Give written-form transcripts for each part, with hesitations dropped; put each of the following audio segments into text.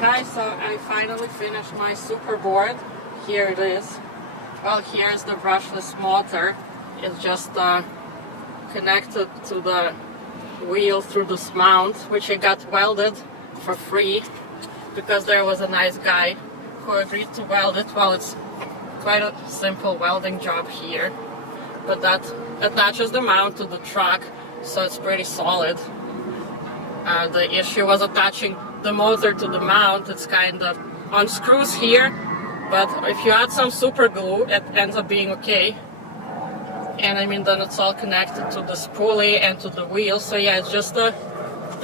Hi, so I finally finished my super board. Here it is. Well, here's the brushless motor. It's just connected to the wheel through this mount, which I got welded for free because there was a nice guy who agreed to weld it. Well, it's quite a simple welding job here, but that attaches the mount to the truck, so it's pretty solid. The issue was attaching the motor to the mount. It's kind of on screws here, but if you add some super glue, it ends up being okay. And I mean, then it's all connected to the pulley and to the wheel. So yeah, it's just the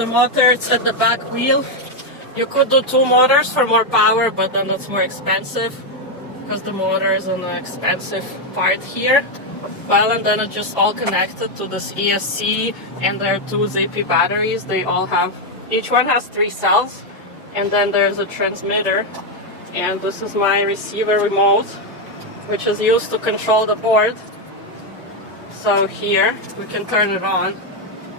motor. It's at the back wheel. You could do two motors for more power, but then it's more expensive because the motor is an expensive part here. Well, and then it's just all connected to this ESC, and there are two Zippy batteries. They all have, each one has 3 cells, and then there's a transmitter. And this is my receiver remote, which is used to control the board. So here, we can turn it on.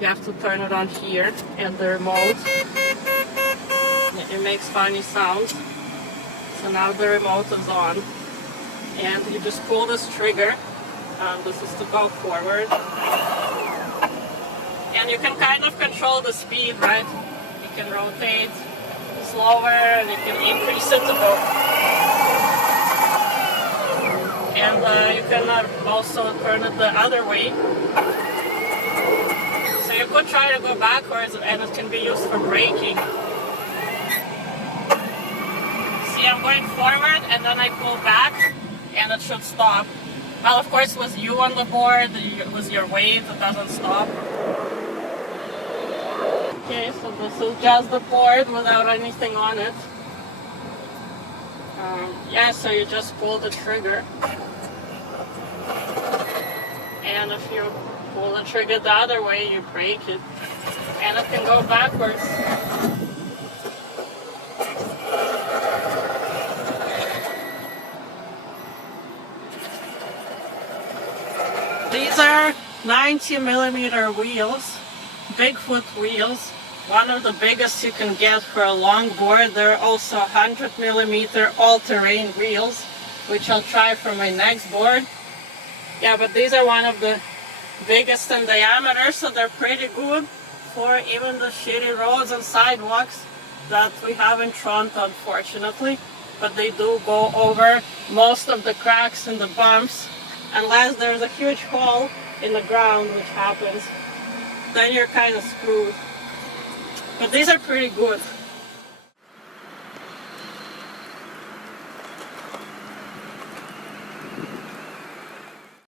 You have to turn it on here, and the remote, it makes funny sounds. So now the remote is on, and you just pull this trigger. This is to go forward. And you can kind of control the speed, right? You can rotate slower, and you can increase it to go. And you can also turn it the other way. So you could try to go backwards, and it can be used for braking. See, I'm going forward, and then I pull back, and it should stop. Well, of course, with you on the board, with your weight, it doesn't stop. Okay, so this is just the board without anything on it. Yeah, so you just pull the trigger. And if you pull the trigger the other way, you brake it. And it can go backwards. These are 90mm wheels, Bigfoot wheels, one of the biggest you can get for a longboard. There are also 100mm all-terrain wheels, which I'll try for my next board. Yeah, but these are one of the biggest in diameter, so they're pretty good for even the shitty roads and sidewalks that we have in Toronto, unfortunately. But they do go over most of the cracks and the bumps. Unless there's a huge hole in the ground, which happens, then you're kind of screwed. But these are pretty good.